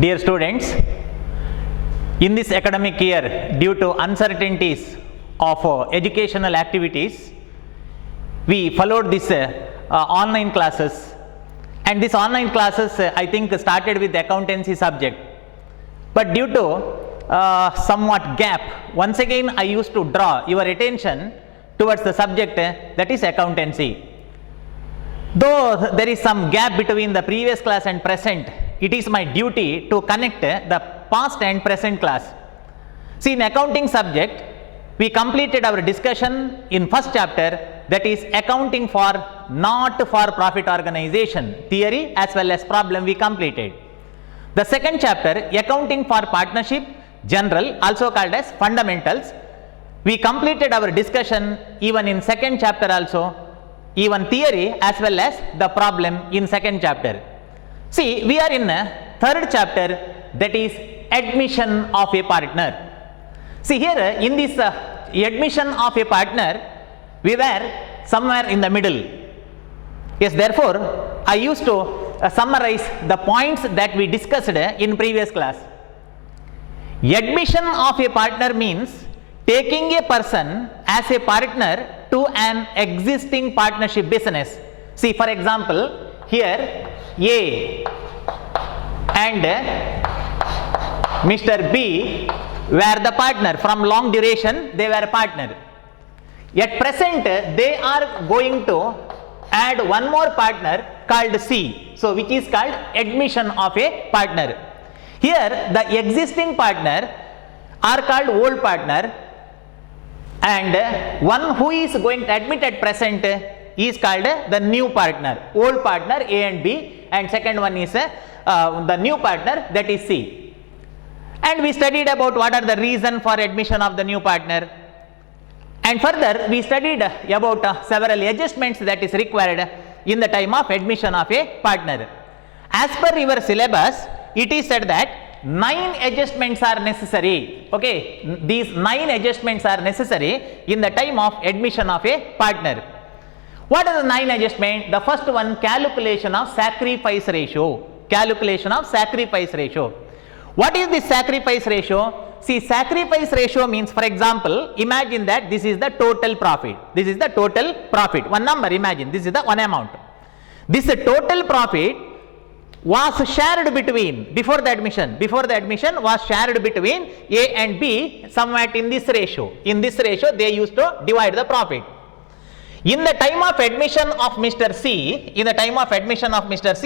Dear students, in this academic year, due to uncertainties of educational activities, we followed this online classes, and this online classes I think started with the accountancy subject, but due to somewhat gap, once again I used to draw your attention towards the subject that is accountancy. Though there is some gap between the previous class and present, it is my duty to connect the past and present class. See, in accounting subject, we completed our discussion in first chapter, that is accounting for not for profit organization, theory as well as problem we completed. The second chapter, accounting for partnership, general, also called as fundamentals, we completed our discussion even in second chapter also, even theory as well as the problem in second chapter. See, we are in a third chapter, that is admission of a partner. See, here in this admission of a partner, we were somewhere in the middle. Yes, therefore, I used to summarize the points that we discussed in previous class. Admission of a partner means taking a person as a partner to an existing partnership business. See, for example, here A and Mr. B were the partner. From long duration, they were partner. At present, they are going to add one more partner called C. So, which is called admission of a partner. Here, the existing partner are called old partner, and one who is going to admit at present is called the new partner. Old partner A and B, and second one is the new partner, that is C. And we studied about what are the reason for admission of the new partner, and further we studied about several adjustments that is required in the time of admission of a partner. As per your syllabus, it is said that 9 adjustments are necessary. Okay, these 9 adjustments are necessary in the time of admission of a partner. What are the 9 adjustments? The first one, calculation of sacrifice ratio. Calculation of sacrifice ratio. What is this sacrifice ratio? See, sacrifice ratio means, for example, imagine that this is the total profit. This is the total profit. One number, imagine, this is the one amount. This total profit was shared between, before the admission was shared between A and B somewhat in this ratio. In this ratio, they used to divide the profit. In the time of admission of Mr. C,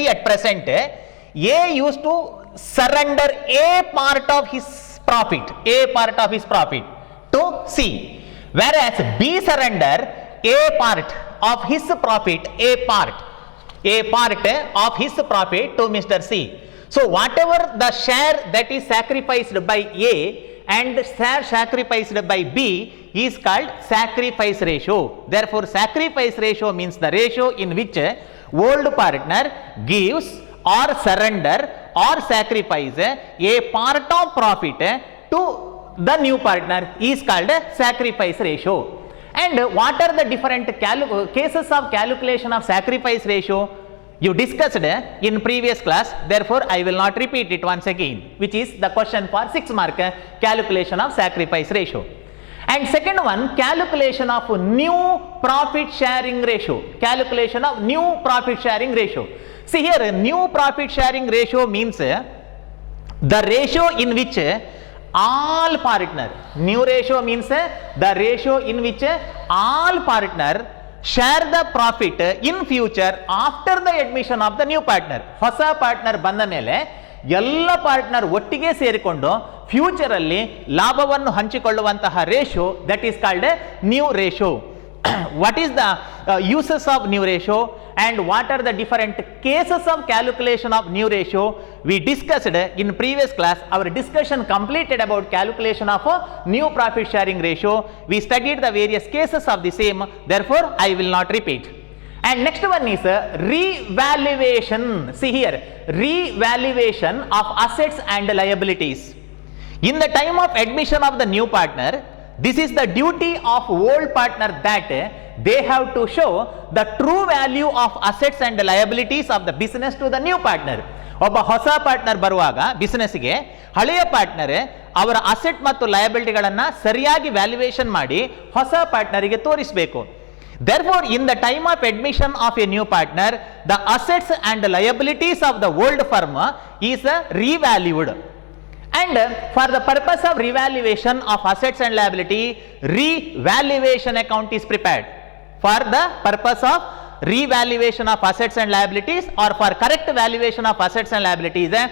at present, A used to surrender a part of his profit, to C, whereas B surrender a part of his profit, of his profit to Mr. C. So, whatever the share that is sacrificed by A and share sacrificed by B is called sacrifice ratio. Therefore, sacrifice ratio means the ratio in which old partner gives or surrender or sacrifice a part of profit to the new partner is called sacrifice ratio. And what are the different cases of calculation of sacrifice ratio? You discussed in previous class, therefore I will not repeat it once again, which is the question for 6 mark, calculation of sacrifice ratio. And second one, calculation of new profit sharing ratio. Calculation of new profit sharing ratio. See, here new profit sharing ratio means the ratio in which all partner, new ratio means the ratio in which all partner share the profit in future after the admission of the new partner. ಹೊಸ partner ಬಂದ ಮೇಲೆ ಎಲ್ಲ partner ಒಟ್ಟಿಗೆ ಸೇರಿಕೊಂಡು future ಅಲ್ಲಿ ಲಾಭವನ್ನು ಹಂಚಿಕೊಳ್ಳುವಂತಹ ratio, that is called new ratio. What is the uses of new ratio and what are the different cases of calculation of new ratio? We discussed in previous class. Our discussion completed about calculation of new profit sharing ratio. We studied the various cases of the same, therefore I will not repeat. And next one is revaluation. See here, revaluation of assets and liabilities. In the time of admission of the new partner, this is the duty of old partner that they have to show the true value of assets and liabilities of the business to the new partner. ಒಬ್ಬ ಹೊಸ partner ಬರುವಾಗ ಬಿಸಿನೆಸ್ಗೆ ಹಳೆಯ partner ಅವರ asset ಮತ್ತು ಲಯಬಿಲಿಟಿಗಳನ್ನು ಸರಿಯಾಗಿ valuation ಮಾಡಿ ಹೊಸ ಪಾರ್ಟ್ನರಿಗೆ ತೋರಿಸಬೇಕು. Therefore, in the time of admission of a new partner, the assets and liabilities of the old firm is revalued. And for the purpose of revaluation of assets and liability, revaluation account is prepared. For the purpose of revaluation of assets and liabilities, or for correct valuation of assets and liabilities, a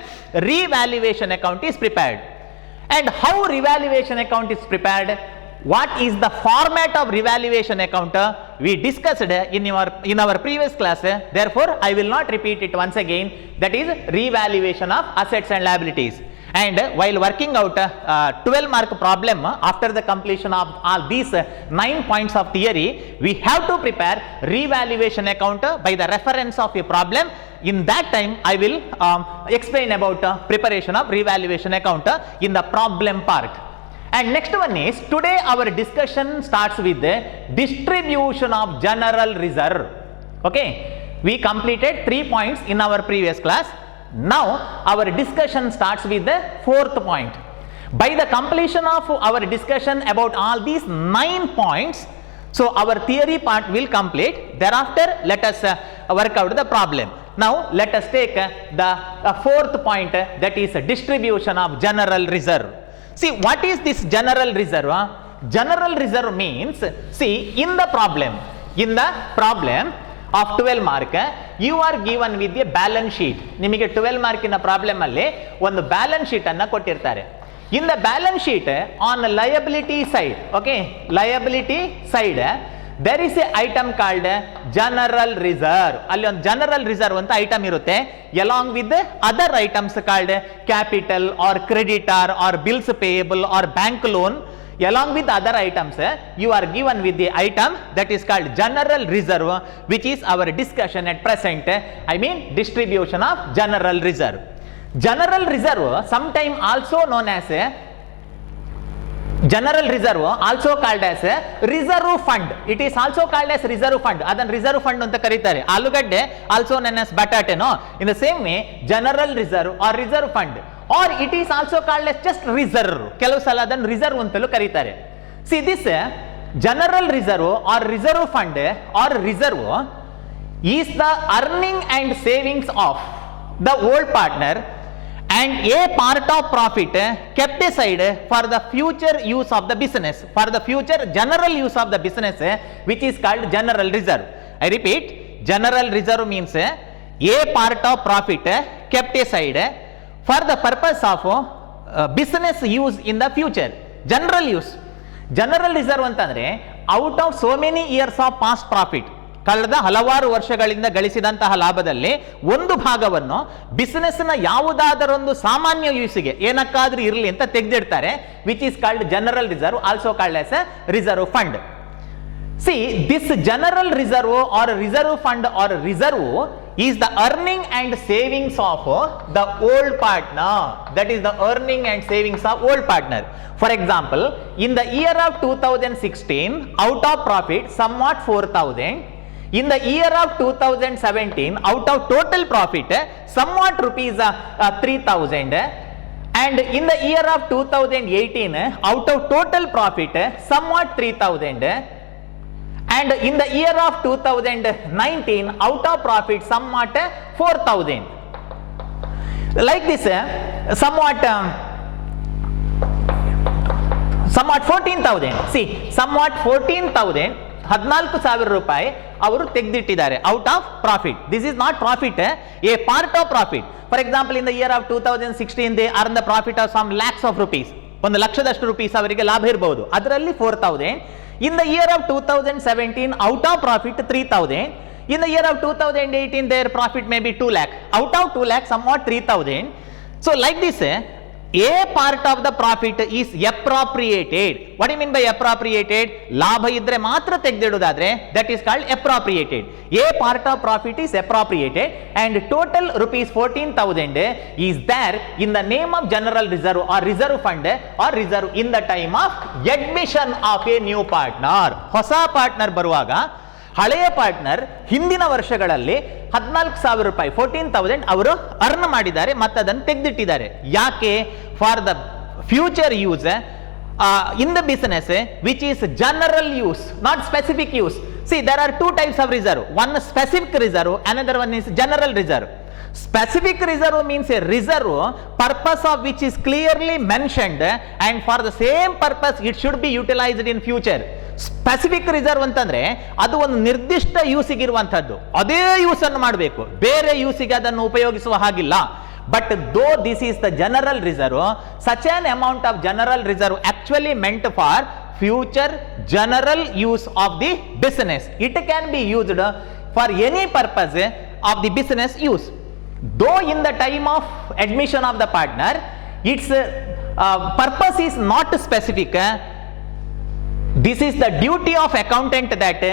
revaluation account is prepared. And how revaluation account is prepared? What is the format of revaluation account? We discussed in our previous class. Therefore, I will not repeat it once again. That is revaluation of assets and liabilities. And while working out 12 mark problem after the completion of all these 9 points of theory, we have to prepare revaluation account by the reference of a problem. In that time, I will explain about preparation of revaluation account in the problem part. And next one is, today our discussion starts with the distribution of general reserve. Okay, we completed 3 points in our previous class. Now our discussion starts with the 4th point. By the completion of our discussion about all these 9 points, so our theory part will complete. Thereafter, let us work out the problem. Now let us take the 4th point, that is distribution of general reserve. See, what is this general reserve? General reserve means, see, in the problem of 12 mark, you are given with a balance sheet. ನಿಮಗೆ 12 ಮಾರ್ಕಿನ problem ಅಲ್ಲಿ ಒಂದು balance sheet ಅನ್ನು ಕೊಟ್ಟಿರ್ತಾರೆ. In the balance sheet, on liability side, okay, liability side, there is a item called general reserve. ಅಲ್ಲಿ ಒಂದು general reserve ಅಂತ item ಇರುತ್ತೆ, along with other items called capital or creditor or bills payable or bank loan. Along with other items, you are given with the item that is called general reserve, which is our discussion at present. I mean distribution of general reserve. General reserve, sometime also known as general reserve, also called as reserve fund. It is also called as reserve fund. ಅದನ್ನು reserve fund ಅಂತ ಕರೀತಾರೆ. ಆಲೂಗಡ್ಡೆ also known as batate, no? In the same way, general reserve or reserve fund, or it is also called as just reserve. ಕೆಲವು ಸಲ ಅದನ್ನು reserve ಅಂತಲೂ ಕರೀತಾರೆ. See, this general reserve or reserve fund or reserve is the earning and savings of the old partner and a part of profit kept aside for the future use of the business, for the future general use of the business, which is called general reserve. I repeat, general reserve means a part of profit kept aside for the purpose of business use in the future. General use. General reserve ಅಂತಂದ್ರೆ out of so many years of past profit, ಕಳೆದ ಹಲವಾರು ವರ್ಷಗಳಿಂದ ಗಳಿಸಿದಂತಹ ಲಾಭದಲ್ಲಿ ಒಂದು ಭಾಗವನ್ನು ಬಿಸಿನೆಸ್ನ ಯಾವುದಾದರೊಂದು ಸಾಮಾನ್ಯ ಯೂಸಿಗೆ ಏನಕ್ಕಾದ್ರೂ ಇರಲಿ ಅಂತ ತೆಗೆದಿಡ್ತಾರೆ, which is called general reserve, also called as a reserve fund. See, this general reserve or reserve fund or reserve is the earning and savings of the old partner. That is the earning and savings of old partner. For example, in the year of 2016, out of profit somewhat 4,000. In the year of 2017, out of total profit somewhat rupees 3,000. And in the year of 2018, out of total profit somewhat 3,000. And in the year of 2019, out of profit somewhat 4,000. Like this, somewhat 14,000. See, somewhat 14,000, 14,000 ರೂಪಾಯಿ ಅವರು ತೆಗೆದಿಟ್ಟಿದ್ದಾರೆ out of profit. This is not profit, a part of profit. For example, in the year of 2016 they earn the profit of some lakhs of rupees. 1,00,000 rupees ಅವರಿಗೆ ಲಾಭ ಇರಬಹುದು, ಅದರಲ್ಲಿ 4,000. In the year of 2017, out of profit 3,000. In the year of 2018, their profit may be 2 lakh. Out of 2 lakh, somewhat 3,000. So like this, a part of the profit is appropriated. What do you mean by appropriated? ಲಾಭ ಇದ್ರೆ ಮಾತ್ರ ತೆಗೆದಿಡುವುದಾದ್ರೆ that is called appropriated. A part of profit is appropriated and total rupees 14,000 is there in the name of general reserve or reserve fund or reserve in the time of admission of a new partner. ಹೊಸ partner ಬರುವಾಗ ಹಳೆಯ partner ಹಿಂದಿನ ವರ್ಷಗಳಲ್ಲಿ 14,000 ರೂಪಾಯಿ 14,000 ಅವರು earn ಮಾಡಿದ್ದಾರೆ ಮತ್ತು ಅದನ್ನು ತೆಗೆದಿಟ್ಟಿದ್ದಾರೆ. ಯಾಕೆ? For the future use in the business which is general use, not specific use. See, there are two types of reserve. One specific reserve, another one is general reserve. Specific reserve means a reserve purpose of which is clearly mentioned and for the same purpose it should be utilized in future. Specific reserve ಅಂತಂದ್ರೆ ಅದು ಒಂದು ನಿರ್ದಿಷ್ಟ ಯೂಸಿಗೆ ಇರುವಂತದ್ದು, ಅದೇ use ಅನ್ನು ಮಾಡಬೇಕು, ಬೇರೆ ಯೂಸಿಗೆ ಅದನ್ನು ಉಪಯೋಗಿಸುವ ಹಾಗಿಲ್ಲ. But though this is the general reserve, such an amount of general reserve actually meant for future general use of the business. It can be used for any purpose of the business use. Though in the time of admission of the partner, its purpose is not specific. This is the duty of accountant that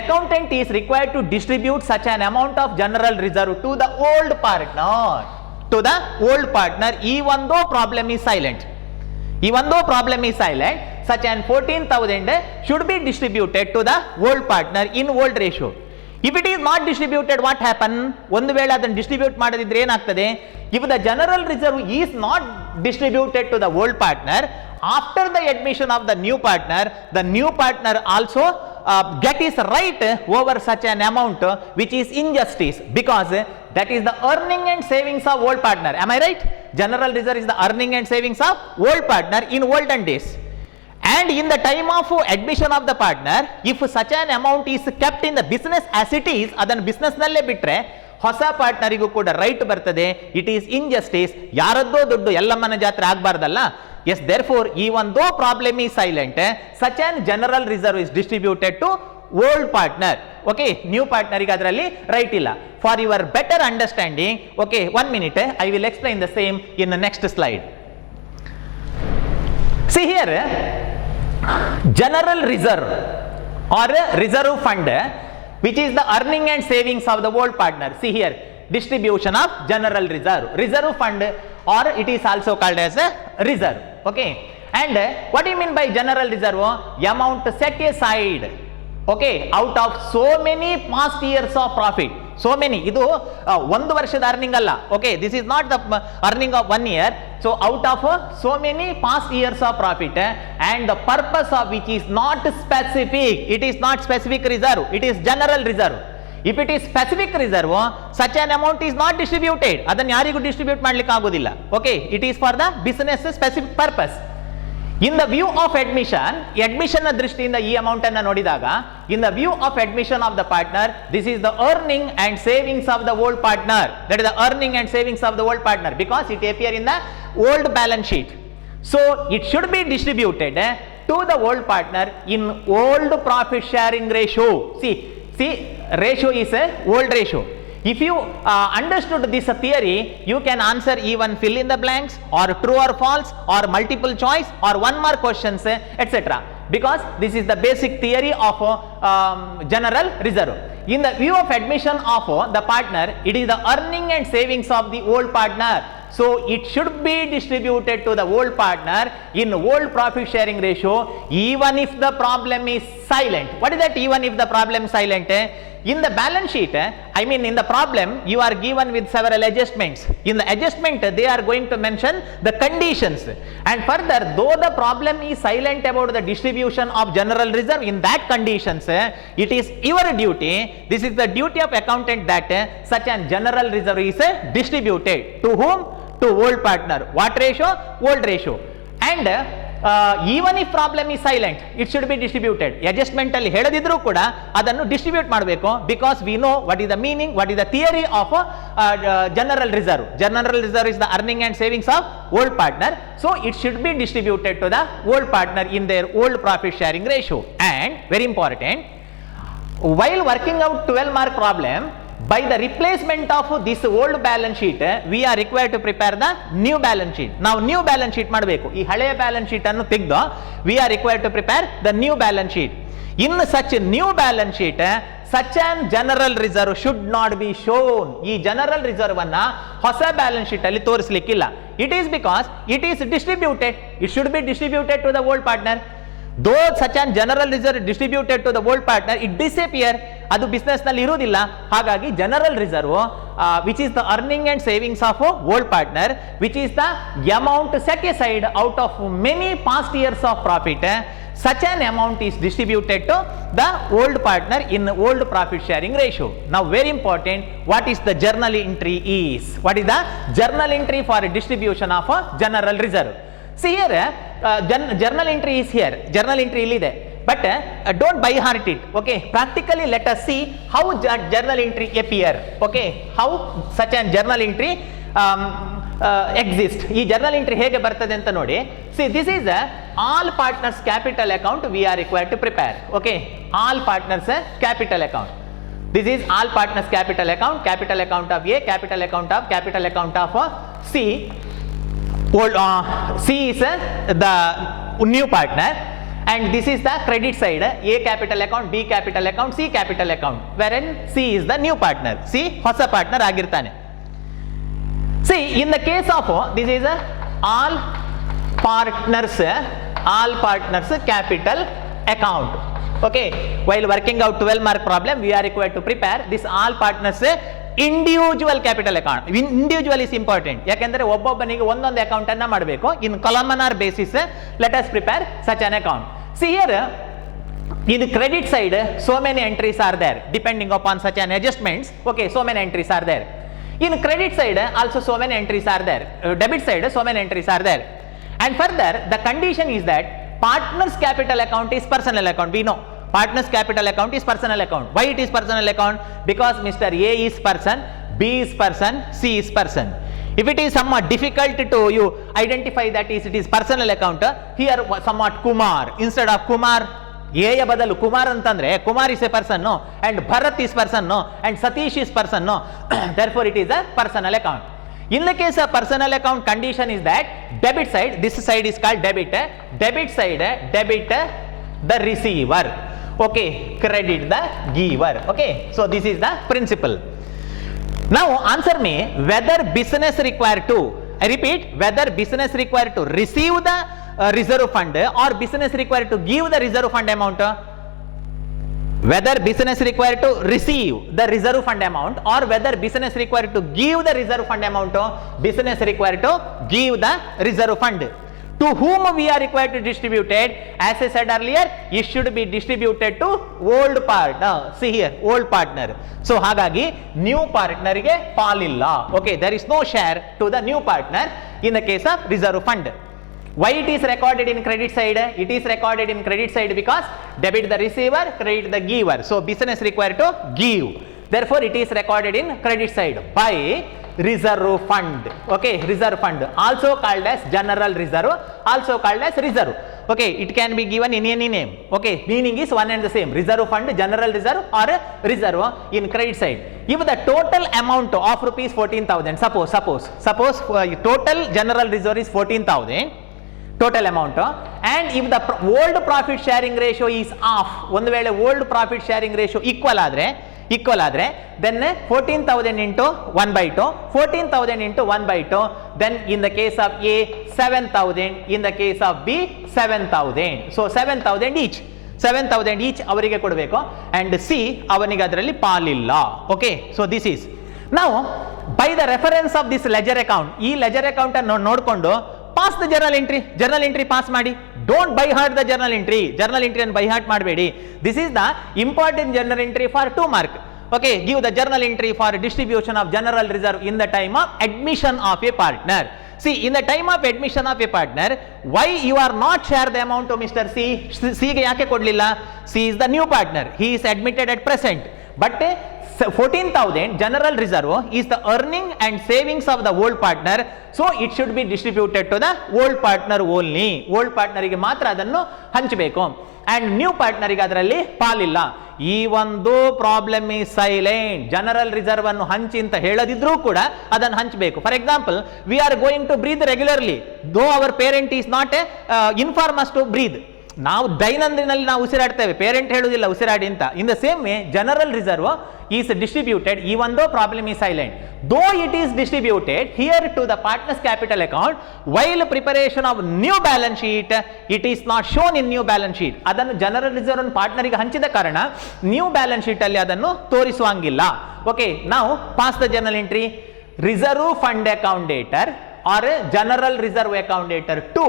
accountant is required to distribute such an amount of general reserve to the old partner. To the old partner, even though problem is silent. Even though problem is silent, such an 14,000 should be distributed to the old partner in old ratio. If it is not distributed, what happen? ಒಂದು ವೇಳೆ ಅದನ್ನು distribute ಮಾಡದಿದ್ರೆ ಏನಾಗ್ತದೆ? If the general reserve is not distributed to the old partner, after the admission of the new partner also get his right over such an amount which is injustice, because that is the earning and savings of old partner. Am I right? General reserve is the earning and savings of old partner in olden days. And in the time of admission of the partner, if such an amount is kept in the business as it is, ಅದನ್ನು business ನಲ್ಲೇ ಬಿಟ್ರೆ ಹೊಸ ಪಾರ್ಟ್ನರಿಗೂ ಕೂಡ right ಬರ್ತದೆ. It is injustice. ಯಾರದ್ದೋ ದುಡ್ಡು ಎಲ್ಲಮ್ಮನ ಜಾತ್ರೆ ಆಗಬಾರ್ದಲ್ಲ. Yes, therefore, even though problem is silent, such an general reserve is distributed to old partner. Okay, new partner ಗೆ ಅದರಲ್ಲಿ ರೈಟ್ ಇಲ್ಲ. For your better understanding, okay, 1 minute, I will explain the same in the next slide. See here, general reserve or reserve fund, which is the earning and savings of the old partner. See here, distribution of general reserve fund, or it is also called as a reserve. Okay, and what do you mean by general reserve? Amount set aside, okay, out of so many past years of profit. So many, ಇದು ಒಂದು ವರ್ಷದ earning ಅಲ್ಲ. Okay, this is not the earning of 1 year. So out of so many past years of profit, and the purpose of which is not specific. It is not specific reserve, it is general reserve. If it is specific reserve, such an amount is not distributed. ಅದನ್ನು ಯಾರಿಗೂ distribute ಮಾಡ್ಲಿಕ್ಕೆ ಆಗೋದಿಲ್ಲ. Okay, it is for the business specific purpose. In the view of admission, admission ದೃಷ್ಟಿಯಿಂದ ಈ amount ಅನ್ನು ನೋಡಿದಾಗ, in the view of admission of the partner, this is the earning and savings of the old partner. That is the earning and savings of the old partner, because it appear in the old balance sheet. So it should be distributed to the old partner in old profit sharing ratio. See, ratio is a old ratio. If you understood this theory, you can answer even fill in the blanks or true or false or multiple choice or one mark questions, etc. Because this is the basic theory of general reserve. In the view of admission of the partner, it is the earning and savings of the old partner. So it should be distributed to the old partner in old profit sharing ratio, even if the problem is silent. What is that even if the problem is silent? In the balance sheet, I mean in the problem, you are given with several adjustments. In the adjustment, they are going to mention the conditions. And further, though the problem is silent about the distribution of general reserve, in that conditions, it is your duty, this is the duty of accountant, that such an general reserve is distributed. To whom? To old partner. What ratio? Old ratio. And even if problem is silent, it should be distributed. Adjustment ಅಲ್ಲಿ ಹೇಳದಿದ್ರೂ ಕೂಡ ಅದನ್ನು distribute ಮಾಡಬೇಕು, because we know what is the meaning, what is the theory of general reserve. General reserve is the earning and savings of old partner, so it should be distributed to the old partner in their old profit sharing ratio. And very important, while working out 12 mark problem, by the replacement of this old balance sheet, we are required to prepare the new balance sheet. Now new balance sheet ಮಾಡಬೇಕು. ಈ ಹಳೆಯ balance sheet ಅನ್ನು ತೆಗೆದು we are required to prepare the new balance sheet. In such a new balance sheet, such an general reserve should not be shown. ಈ general reserve ಅನ್ನ ಹೊಸ balance sheet ಅಲ್ಲಿ ತೋರಿಸಲಿಕ್ಕಿಲ್ಲ. It is because it is distributed. It should be distributed to the old partner. Though such an general reserve distributed to the old partner, it disappear. ಅದು business ನಲ್ಲಿ ಇರುವುದಿಲ್ಲ. ಹಾಗಾಗಿ general reserve which is the earning and savings of old partner, which is the amount set aside out of many past years of profit, such an amount is distributed to the old partner in old profit sharing ratio. Now very important, what is the journal entry is? What is the journal entry for distribution of a general reserve? See here, journal entry is here, journal entry illide, but don't by heart it. Okay, practically let us see how journal entry appear. Okay, how such an journal entry exist. ಈ journal entry ಹೇಗೆ ಬರ್ತದೆ ಅಂತ ನೋಡಿ. See this is all partners capital account we are required to prepare. Okay, all partners capital account. This is all partners capital account, capital account of A, capital account of C. C is the new partner and this is the credit side, A capital account, B capital account, C capital account, wherein C is the new partner. C ಹೊಸ partner ಆಗಿರ್ತಾನೆ. See, in the case of this is all partners capital account. Okay, while working out 12 mark problem, we are required to prepare this all partners individual capital account. Individual is important. ಯಾಕೆಂದ್ರೆ ಒಬ್ಬೊಬ್ಬನಿಗೆ ಒಂದೊಂದು account ಅನ್ನ ಮಾಡಬೇಕು. In columnar basis, let us prepare such an account. See here, in the credit side, so many entries are there. Depending upon such an adjustments, okay, so many entries are there. In credit side also so many entries are there. Debit side so many entries are there. And further, the condition is that partners capital account is personal account. We know partners capital account is personal account. Why it is personal account? Because Mr. A is person, B is person, C is person. If it is somewhat difficult to you identify that it is personal account, here somewhat Kumar instead of Kumar, A ಯ ಬದಲು ಕುಮಾರ್ ಅಂತಂದ್ರೆ Kumar is a person and Bharat is person and Satish is person, therefore it is a personal account. In the case of personal account, condition is that debit side, this side is called debit side, debit the receiver, okay, credit the giver. Okay, so this is the principle. Now answer me whether business required to, I repeat, whether business required to receive the reserve fund or business required to give the reserve fund amount. Whether business required to receive the reserve fund amount or whether business required to give the reserve fund amount, business required to give the reserve fund. To whom we are required to distribute it? As I said earlier, it should be distributed to old partner. See here, old partner. So ಹಾಗಾಗಿ new partner ಗೆ ಪಾಲಿಲ್ಲ. Okay, there is no share to the new partner in the case of reserve fund. Why it is recorded in credit side? It is recorded in credit side because debit the receiver, credit the giver. So business required to give. Therefore it is recorded in credit side by reserve fund. Okay, reserve fund, also called as general reserve, also called as reserve. Okay, it can be given in any name. Okay, meaning is one and the same. Reserve fund, general reserve or reserve in credit side. If the total amount of rupees 14,000, suppose total general reserve is 14,000 total amount, and if the old profit sharing ratio is off, ಒಂದು ವೇಳೆ old profit sharing ratio equal ಆದ್ರೆ then 14,000 into 1 by 2, 14,000 into 1 by 2, then in the case of A 7,000, in the case of B 7,000. So 7,000 each ಅವರಿಗೆ ಕೊಡಬೇಕು and C ಅವನಿಗೆ ಅದರಲ್ಲಿ ಪಾಲಿಲ್ಲ. Okay, so this is now by the reference of this ledger account, ಈ ledger account ಅನ್ನು ನೋಡಿಕೊಂಡು pass the journal entry pass ಮಾಡಿ. Don't by heart the journal entry ಅನ್ನು by heart ಮಾಡಬೇಡಿ. This is the important journal entry for 2 mark. Okay, give the journal entry for distribution of general reserve in the time of admission of a partner. See, in the time of admission of a partner, why you are not share the amount to Mr. C? C ಗೆ ಯಾಕೆ ಕೊಡ್ಲಿಲ್ಲ? C is the new partner, he is admitted at present, but 14,000 general reserve is the earning and savings of the old partner, so it should be distributed to the old partner only. old partner ಗೆ ಮಾತ್ರ ಅದನ್ನು ಹಂಚಬೇಕು and new partner ಗೆ ಅದರಲ್ಲಿ ಪಾಲಿಲ್ಲ. ಈ ಒಂದು problem ಈ silent. General reserve ಅನ್ನು ಹಂಚಿ ಅಂತ ಹೇಳದಿದ್ರೂ ಕೂಡ ಅದನ್ನು ಹಂಚಬೇಕು. For example, we are going to breathe regularly, though our parent is not inform us to breathe. ನಾವು ದೈನಂದಿನಲ್ಲಿ ನಾವು ಉಸಿರಾಡ್ತೇವೆ, ಪೇರೆಂಟ್ ಹೇಳುವುದಿಲ್ಲ ಉಸಿರಾಡಿ ಅಂತ. In the same way general reserve is distributed even though problem is silent, though it is distributed here to the partners capital account, while preparation of new balance sheet it is not shown in new balance sheet. ಅದನ್ನು general reserve ಪಾರ್ಟ್ನರಿಗೆ ಹಂಚಿದ ಕಾರಣ new balance sheet ಅಲ್ಲಿ ಅದನ್ನು ತೋರಿಸುವಂಗಿಲ್ಲ. Okay, ನಾವು pass the general entry reserve fund account ಡೇಟರ್ or general reserve account dater to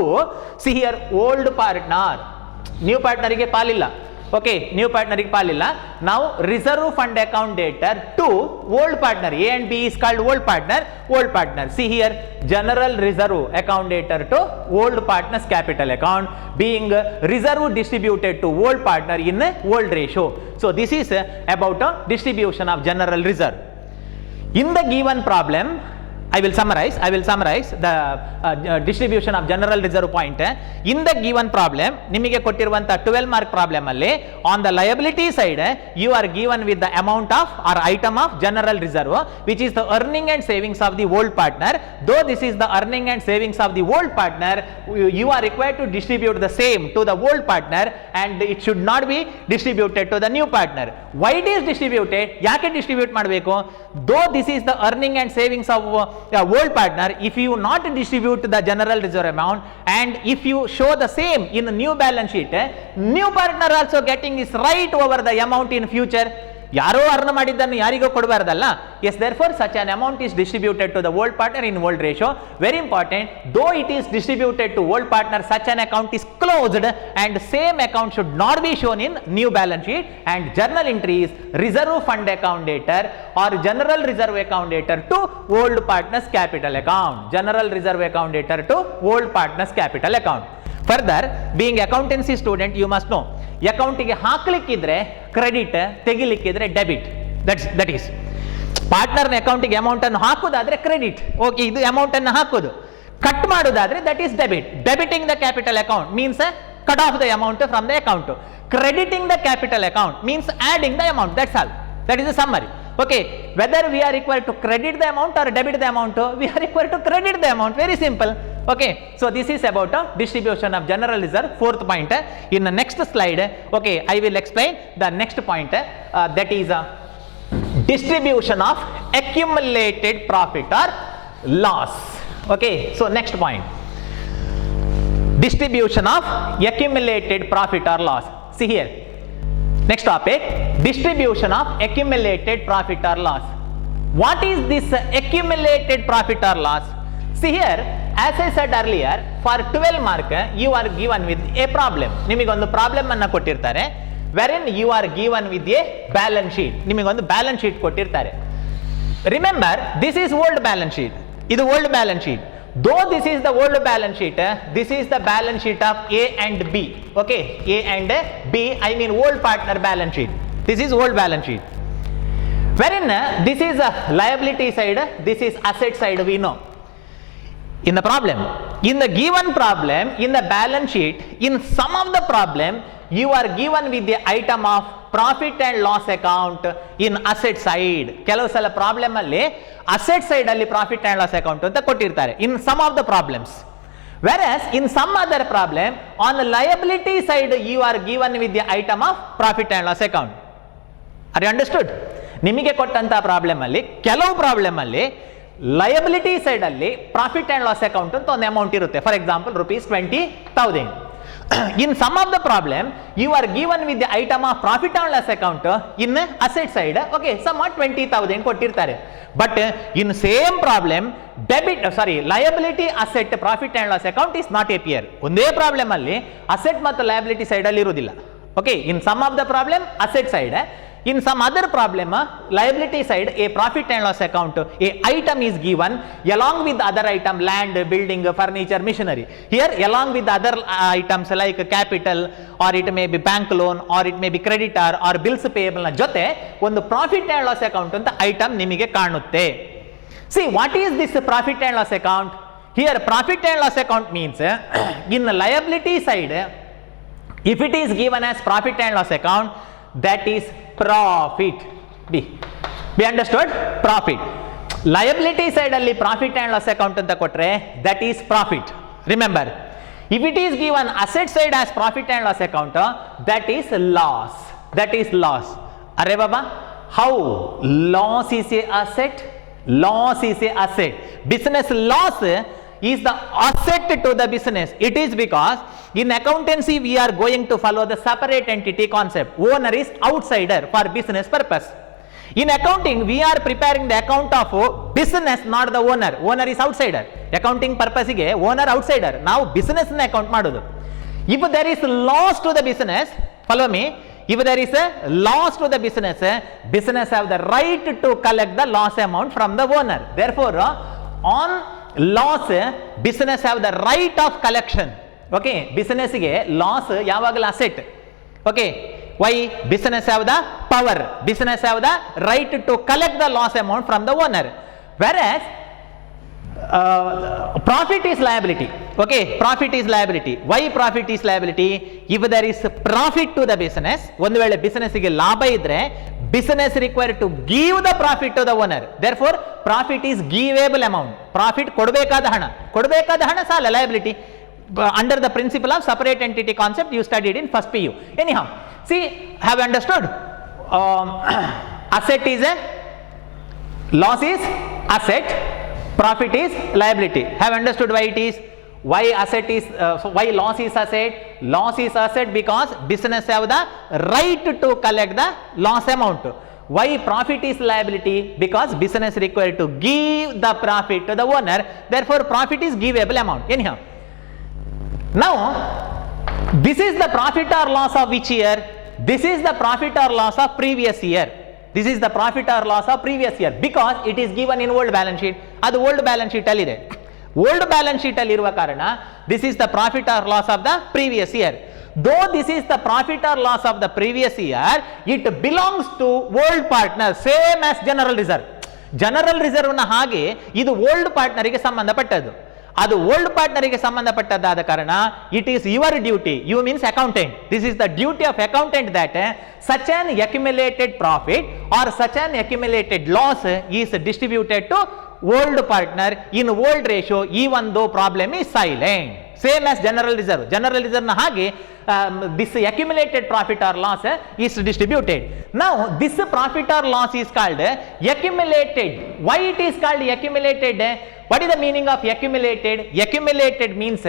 see here old partner, new partner ಗೆ ಪಾಲಿಲ್ಲ. Okay, new ಪಾರ್ಟ್ನರಿಗೆ ಪಾಲಿಲ್ಲ. ನಾವು reserve fund account debtor to old partner, A and B is called old partner. See here general reserve account debtor to old partners capital account being reserve distributed to old partner in a old ratio. So this is about distribution of general reserve. In the given problem, I will summarize the distribution of general reserve point. In the given problem, ನಿಮಗೆ ಕೊಟ್ಟಿರುವಂತ 12 mark problem ಅಲ್ಲಿ on the liability side you are given with the amount of or item of general reserve which is the earning and savings of the old partner. Though this is the earning and savings of the old partner, you are required to distribute the same to the old partner and it should not be distributed to the new partner. Why it is distributed? ಯಾಕೆ distribute ಮಾಡಬೇಕು? Though this is the earning and savings of old partner, if you not distribute the general reserve amount and if you show the same in the new balance sheet, new partner also getting his right over the amount in future. ಯಾರೋ earn ಮಾಡಿದ್ದನ್ನು ಯಾರಿಗೋ ಕೊಡಬಾರ್ದಲ್ಲ. Yes therefore such an amount is distributed to the old partner in old ratio. Very important, though it is distributed to old partner, such an account is closed and same account should not be shown in new balance sheet. And journal entry is reserve fund account dater or general reserve account dater to old partners capital account. General reserve account dater to old partners capital account. Further, being accountancy student, you must know ಅಕೌಂಟಿಗೆ ಹಾಕ್ಲಿಕ್ಕಿದ್ರೆ credit, ತೆಗಿಲಿಕ್ಕಿದ್ರೆ debit. That is ಪಾರ್ಟ್ನರ್ನ ಅಕೌಂಟಿಗೆ amount ಅನ್ನು ಹಾಕುದಾದ್ರೆ credit, okay, ಇದು amount ಅನ್ನು ಹಾಕೋದು. ಕಟ್ ಮಾಡುದಾದ್ರೆ that is debit. Debiting the capital account means cut off the amount from the account. Crediting the capital account means adding the amount. That's all. That is the summary. Okay, whether we are required to credit the amount or debit the amount, we are required to credit the amount. Very simple. Okay, so this is about distribution of general reserve. Fourth point. In the next slide, okay, I will explain the next point. That is distribution of accumulated profit or loss. Okay, so next point, distribution of accumulated profit or loss. See here. Next topic, distribution of accumulated profit or loss. What is this accumulated profit or loss? See here, as I said earlier, for 12 mark you are given with a problem. ನಿಮಗೊಂದು problem ಅನ್ನು ಕೊಟ್ಟಿರ್ತಾರೆ, wherein you are given with a balance sheet. ನಿಮಗೊಂದು balance sheet ಕೊಟ್ಟಿರ್ತಾರೆ. Remember, this is old balance sheet. ಇದು old balance sheet. Though this is the old balance sheet, this is the balance sheet of A and B. Okay, A and B, I mean old partner balance sheet. This is old balance sheet. Wherein this is a liability side, this is asset side, we know. In the problem, in the given problem, in the balance sheet, in some of the problem, you are given with the item of profit and loss account in asset side. ಕೆಲವು ಸಲ problem ಅಲ್ಲಿ asset side ಅಲ್ಲಿ profit and loss account ಅಂತ ಕೊಟ್ಟಿರ್ತಾರೆ in some of the problems. Whereas in some other problem, on the liability side you are given with the item of profit and loss account. Are you understood? ನಿಮಗೆ ಕೊಟ್ಟಂತ problem ಅಲ್ಲಿ ಕೆಲವು problem ಅಲ್ಲಿ liability side ಅಲ್ಲಿ profit and loss account ಅಂತ ಒಂದು amount ಇರುತ್ತೆ. For example ₹20,000. In some of the problem, you are given with the item of profit and loss account in asset side. Okay, somewhat 20,000 ಕೊಟ್ಟಿರ್ತಾರೆ. But in same problem, liability asset profit and loss account is not appear. ಒಂದೇ problem ಅಲ್ಲಿ asset ಮತ್ತು liability side ಅಲ್ಲಿ ಇರುವುದಿಲ್ಲ. Okay, in some of the problem asset side, in some other problem liability side a profit and loss account, a item is given along with other item, land, building, furniture, machinery. Here along with other items like capital or it may be bank loan or it may be creditor or bills payable ನ ಜೊತೆ ಒಂದು profit and loss account ಅಂತ item ನಿಮಗೆ ಕಾಣುತ್ತೆ. See, what is this profit and loss account? Here profit and loss account means in the liability side, if it is given as profit and loss account, that is profit. Be understood? Profit. Liability side ಅಲ್ಲಿ profit and loss account ಅಂತ ಕೊಟ್ರೆ that is profit. Remember, If it is given asset side as profit and loss account, that is loss. That is loss. Arre Baba, how? Loss is a asset. Loss is a asset. Business loss is the asset to the business. It is because in accountancy we are going to follow the separate entity concept. Owner is outsider for business purpose. In accounting we are preparing the account of business, not the owner. Owner is outsider. Accounting purpose ಗೆ owner outsider. ನಾವು business ನ account ಮಾಡೋದು. If there is loss to the business, follow me. If there is a loss to the business, business have the right to collect the loss amount from the owner. Therefore, on loss, business have the right of collection. Okay, business ಗೆ loss ಯಾವಾಗಲೂ asset. Okay, why? Business have the power. Business have the right to collect the loss amount from the owner. Whereas profit is liability. Okay, profit is liability. Why profit is liability? If there is profit to the business, ಒಂದು ವೇಳೆ business ಗೆ ಲಾಭ ಇದ್ರೆ business required to give the profit to the owner. Therefore, profit is givable amount. Profit ಕೊಡಬೇಕಾದ ಹಣ ಸಾಲ liability. Under the principle of separate entity concept you studied in first PU. Anyhow, see, have you understood? Asset is a, loss is asset, profit is liability. Have understood why it is? Why asset is why loss is asset? Loss is asset because business have the right to collect the loss amount. Why profit is liability? Because business required to give the profit to the owner. Therefore, profit is givable amount. Anyhow, now this is the profit or loss of which year? This is the profit or loss of previous year. This is the profit or loss of previous year because it is given in old balance sheet. ಅದು old balance sheet ಅಲ್ಲಿ ಇದೆ. Old balance sheet ಅಲ್ಲಿ ಇರುವ ಕಾರಣ this is the profit or loss of the previous year. Though this is the profit or loss of the previous year, it belongs to old partner, same as general reserve. General reserve ನ ಹಾಗೆ ಇದು old partner ಗೆ ಸಂಬಂಧಪಟ್ಟದ್ದು. ಅದು old ಪಾರ್ಟ್ನರಿಗೆ ಸಂಬಂಧಪಟ್ಟದ್ದಾದ ಕಾರಣ it is your duty. You means accountant. This is the duty of accountant that such an accumulated profit or such an accumulated loss is distributed to old partner in old ratio even though problem is silent. Same as general reserve. General reserve na hage this accumulated profit or loss is distributed. Now this profit or loss is called accumulated. Why it is called accumulated? What is the meaning of accumulated? Accumulated means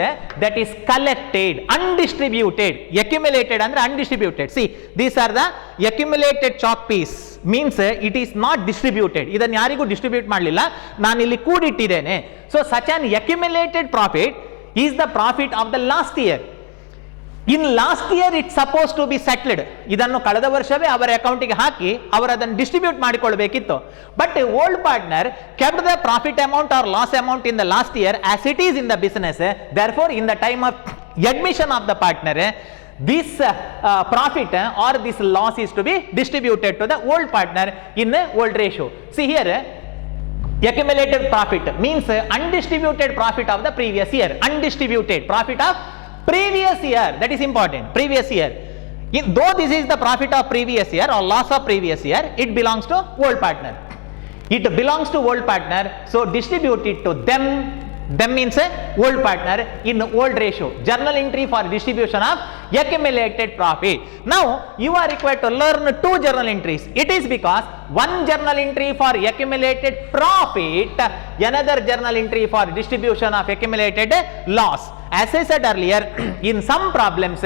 that is collected, undistributed. Accumulated andre undistributed. See, these are the accumulated chalk piece. Means it is not distributed. ಇದನ್ನು ಯಾರಿಗೂ distribute ಮಾಡಲಿಲ್ಲ, ನಾನು ಇಲ್ಲಿ ಕೂಡಿಟ್ಟಿದ್ದೇನೆ. So such an accumulated profit is the profit of the last year. In last year it's supposed to be settled. ಇದನ್ನು ಕಳೆದ ವರ್ಷವೇ ಅವರ ಅಕೌಂಟಿಗೆ ಹಾಕಿ ಅವರು ಅದನ್ನು distribute ಮಾಡಿಕೊಳ್ಳಬೇಕಿತ್ತು. But a old partner kept the profit amount or loss amount in the last year as it is in the business. Therefore, in the time of admission of the partner, this profit or this loss is to be distributed to the old partner in the old ratio. See here, accumulated profit means undistributed profit of the previous year. Undistributed profit of previous year, that is important. Previous year, though this is the profit of previous year or loss of previous year, it belongs to old partner. It belongs to old partner, so distribute it to them. Them means old partner in old ratio. Journal entry for distribution of accumulated profit. Now you are required to learn two journal entries. It is because one journal entry for accumulated profit, another journal entry for distribution of accumulated loss. As I said earlier, in some problems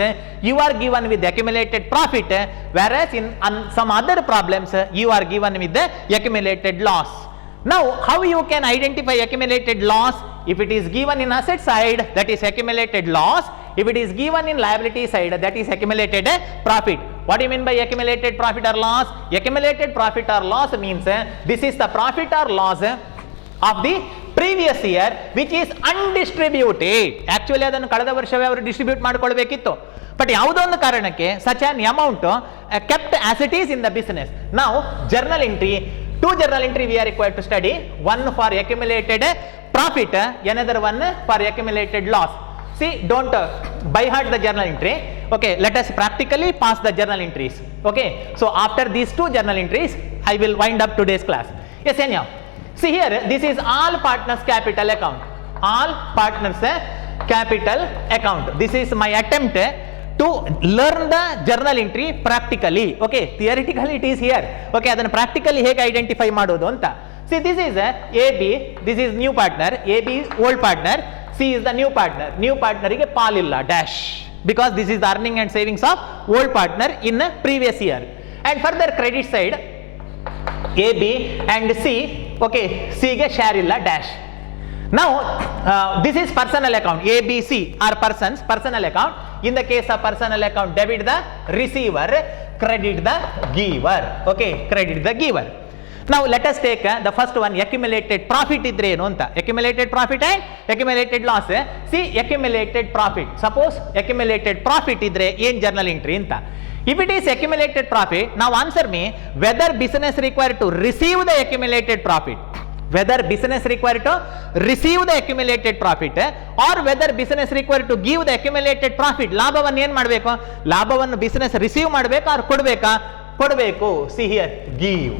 you are given with accumulated profit, whereas in some other problems you are given with the accumulated loss. Now how you can identify accumulated loss? If it is given in asset side, that is accumulated loss. If it is given in liability side, that is accumulated profit. What do you mean by accumulated profit or loss? Accumulated profit or loss means this is the profit or loss of the previous year which is undistributed. Actually ಅದನ್ನು ಕಳೆದ ವರ್ಷವೇ ಅವರು distribute ಮಾಡಿಕೊಳ್ಳಬೇಕಿತ್ತು. But ಯಾವುದೋ ಒಂದು ಕಾರಣಕ್ಕೆ such an amount kept as it is in the business. Now journal entry, two journal entry we are required to study. One for accumulated profit, another one for accumulated loss. See, don't by heart the journal entry. Okay, let us practically pass the journal entries. Okay, so after these two journal entries I will wind up today's class. Yes, anyhow, see here, this is all partners capital account. All partners capital account. This is my attempt to learn the journal entry practically. Okay, theoretically it is here. Okay, ಅದನ್ನು practically ಹೇಗೆ identify ಮಾಡೋದು ಅಂತ. See, this is AB, this is new partner, AB old partner, C is the new partner. New partner ಗೆ ಪಾಲಿಲ್ಲ dash, because this is the earning and savings of old partner in the previous year. And further credit side, AB and C, okay, C ಗೆ share ಇಲ್ಲ dash. Now this is personal account, ABC are persons, personal account. In the case of personal account, debit the receiver, credit the giver. Okay, credit the giver. Now let us take the first one, accumulated profit idre enu anta. Accumulated profit and accumulated loss. See, accumulated profit, suppose accumulated profit idre en journal entry anta. If it is accumulated profit, now answer me whether business required to receive the accumulated profit, whether business required to receive the accumulated profit or whether business required to give the accumulated profit. ಲಾಭವನ್ನು ಏನು ಮಾಡಬೇಕು, ಲಾಭವನ್ನು business receive ಮಾಡಬೇಕಾ or ಕೊಡಬೇಕಾ, ಕೊಡಬೇಕು. See here, give.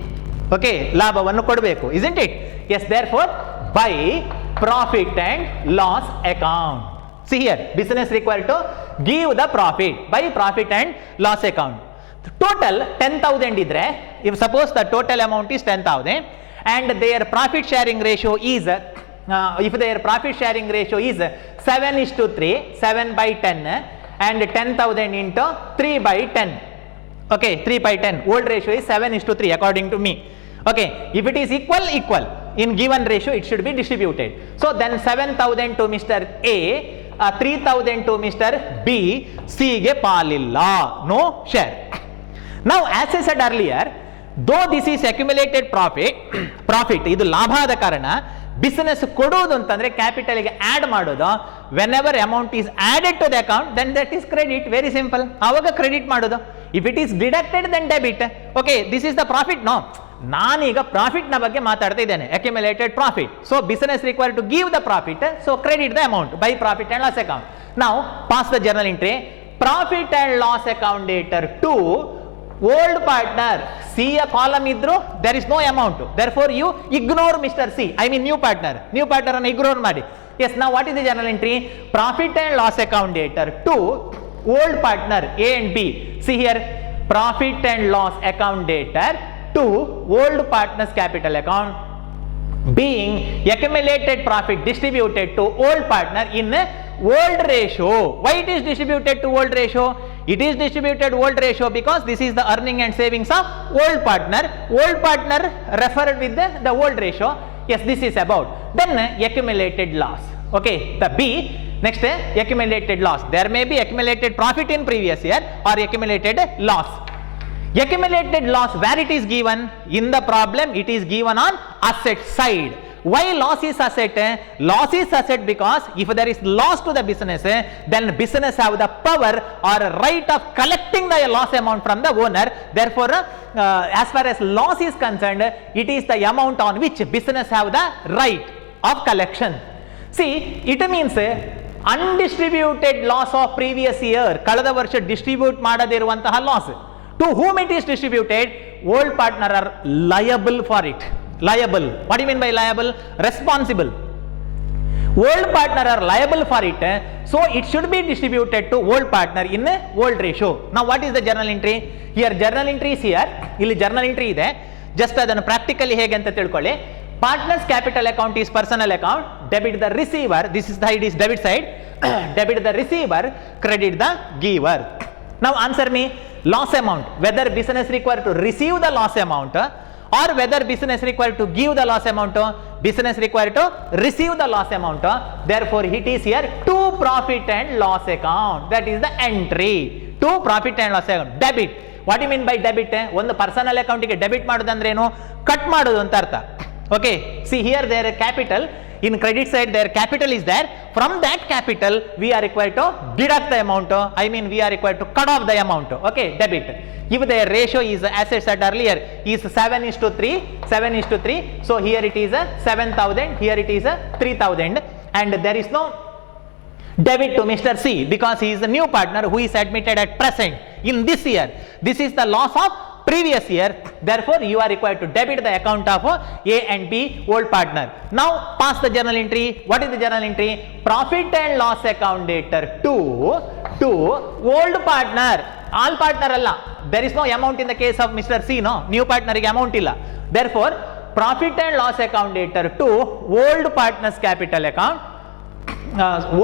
Okay, ಲಾಭವನ್ನು ಕೊಡಬೇಕು, isn't it? Yes, therefore by profit and loss account. See here, business required to give the profit by profit and loss account. Total 10,000 idre, if suppose the total amount is 10,000 and their profit sharing ratio is if their profit sharing ratio is 7:3, 7 by 10 and 10,000 into 3 by 10. Okay, 3 by 10, old ratio is 7:3 according to me. Okay, if it is equal in given ratio, it should be distributed. So then 7,000 to Mr. A, 3,000 to Mr. B, C ಗೆ ಪಾಲಿಲ್ಲ, no share. Now as I said earlier, though this is accumulated profit ಇದು ಲಾಭ ಆದ ಕಾರಣ business ಕೊಡೋದು ಅಂತಂದ್ರೆ capital ಗೆ add ಮಾಡೋದು. whenever amount is added to the account, then that is credit, very simple. ಆವಾಗ ಕ್ರೆಡಿಟ್ ಮಾಡೋದು. if it is deducted, then debit. okay, this is the profit. no, ನಾನೀಗ ಪ್ರಾಫಿಟ್ ನ ಬಗ್ಗೆ ಮಾತಾಡ್ತಾ ಇದ್ದೇನೆ, accumulated profit. so business required to give the profit, so credit the amount by profit and loss account. now pass the journal entry. profit and loss account dater to old partner, C a column idru, there is no amount, therefore you ignore Mr. C, I mean new partner ಅನ್ನು ignore ಮಾಡಿ. yes, now what is the journal entry? profit and loss account dater to old partner A and B. see here, profit and loss account dater to old partner's capital account being accumulated profit distributed to old partner in old ratio. why it is distributed to old ratio? it is distributed old ratio because this is the earning and savings of old partner referred with the old ratio. yes, this is about. then accumulated loss. okay, the B next, accumulated loss. there may be accumulated profit in previous year or accumulated loss. accumulated loss, where it is given in the problem, it is given on asset side. why loss is asset? loss is asset because if there is loss to the business, then business have the power or right of collecting the loss amount from the owner. therefore as far as loss is concerned, it is the amount on which business have the right of collection. see, it means undistributed loss of previous year, ಕಳೆದ ವರ್ಷ distribute ಮಾಡದಿರುವಂತಹ loss. to whom it is distributed? old partner are liable for it. liable, what do you mean by liable? responsible. old partner are liable for it, so it should be distributed to old partner in old ratio. now what is the journal entry? here journal entry is here, ಇಲ್ಲಿ journal entry ಇದೆ, just ಅದನ್ನು practically ಹೇಗೆ ಅಂತ ತಿಳ್ಕೊಳ್ಳಿ. partners capital account is personal account, debit the receiver, this is the side is debit side, debit the receiver, credit the giver. now answer me, loss amount, whether business required to receive the loss amount or whether business required to give the loss amount, business required to receive the loss amount. therefore it is here to profit and loss account, that is the entry to profit and loss account. debit, what do you mean by debit? ಒಂದು personal ಅಕೌಂಟಿಗೆ debit ಮಾಡೋದಂದ್ರೆ ಏನು? Cut ಮಾಡೋದು ಅಂತ ಅರ್ಥ. okay, see here their capital in credit side, their capital is there, from that capital we are required to deduct the amount, I mean we are required to cut off the amount. okay, debit. if the ratio is, as I said earlier, is 7:3, so here it is 7,000, here it is 3,000 and there is no debit to Mr. C because he is the new partner who is admitted at present in this year. this is the loss of previous year. Therefore, you are required to debit the account of A and B old partner. Now, pass the journal entry. What is the journal entry? Profit and loss account dated to old partner. All partner alla. There is no amount in the case of Mr. C, no? New partner ಗೆ amount illa. Therefore, profit and loss account dated to old partner's capital account.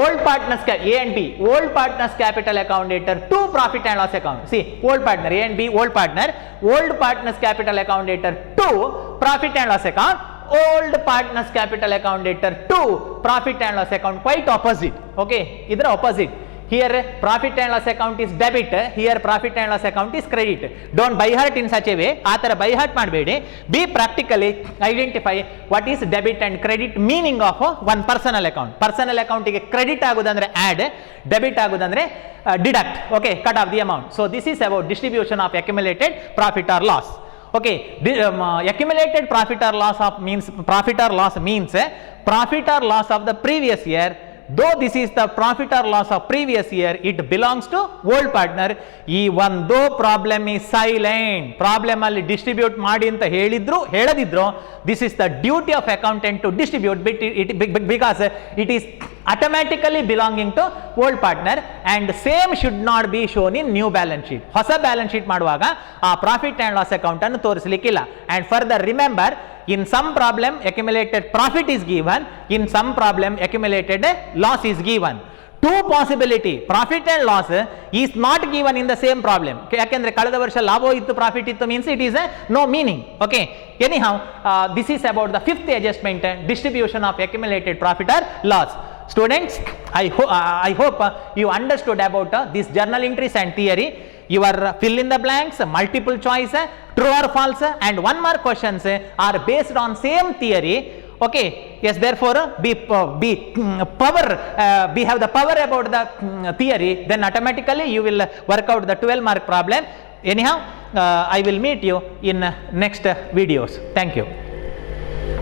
Old partners A and B, old partners capital account dated to profit and loss account. See, old partner A and B, old partners capital account dated to profit and loss account. Old partners capital account dated to profit and loss account. Quite opposite. Okay, either opposite. Here profit and loss account is debit, here profit and loss account is credit. Don't by heart in such a way. ಆ ಥರ by heart ಮಾಡಬೇಡಿ. Be practically identify what is debit and credit meaning of one personal account. Personal account ಗೆ credit ಆಗೋದಂದ್ರೆ add, debit ಆಗೋದಂದ್ರೆ deduct. Okay, cut off the amount. So this is about distribution of accumulated profit or loss. Okay, accumulated profit or loss means profit or loss of the previous year. Though this is the profit or loss of previous year, it belongs to old partner. Even though problem is silent, problem alli distribute ಮಾಡಿ ಅಂತ ಹೇಳದಿದ್ರು, this is the duty of accountant to distribute because it is automatically belonging to old partner and same should not be shown in new balance sheet. ಹೊಸ balance sheet ಮಾಡುವಾಗ ಆ profit and loss account ಅನ್ನು ತೋರಿಸಲಿಕ್ಕಿಲ್ಲ. And further remember, in some problem accumulated profit is given, in some problem accumulated loss is given. Two possibility, profit and loss is not given in the same problem. ಯಾಕೆಂದ್ರೆ ಕಳೆದ ವರ್ಷ ಲಾಭ ಇತ್ತು profit ಇತ್ತು means it is no meaning. Okay, anyhow, this is about the fifth adjustment, distribution of accumulated profit or loss. Students, I hope you understood about this journal entries and theory. Your fill in the blanks, multiple choice, true or false, and one more questions are based on same theory. Okay, yes, therefore have the power about the theory, then automatically you will work out the 12 mark problem. Anyhow, I will meet you in next videos. Thank you.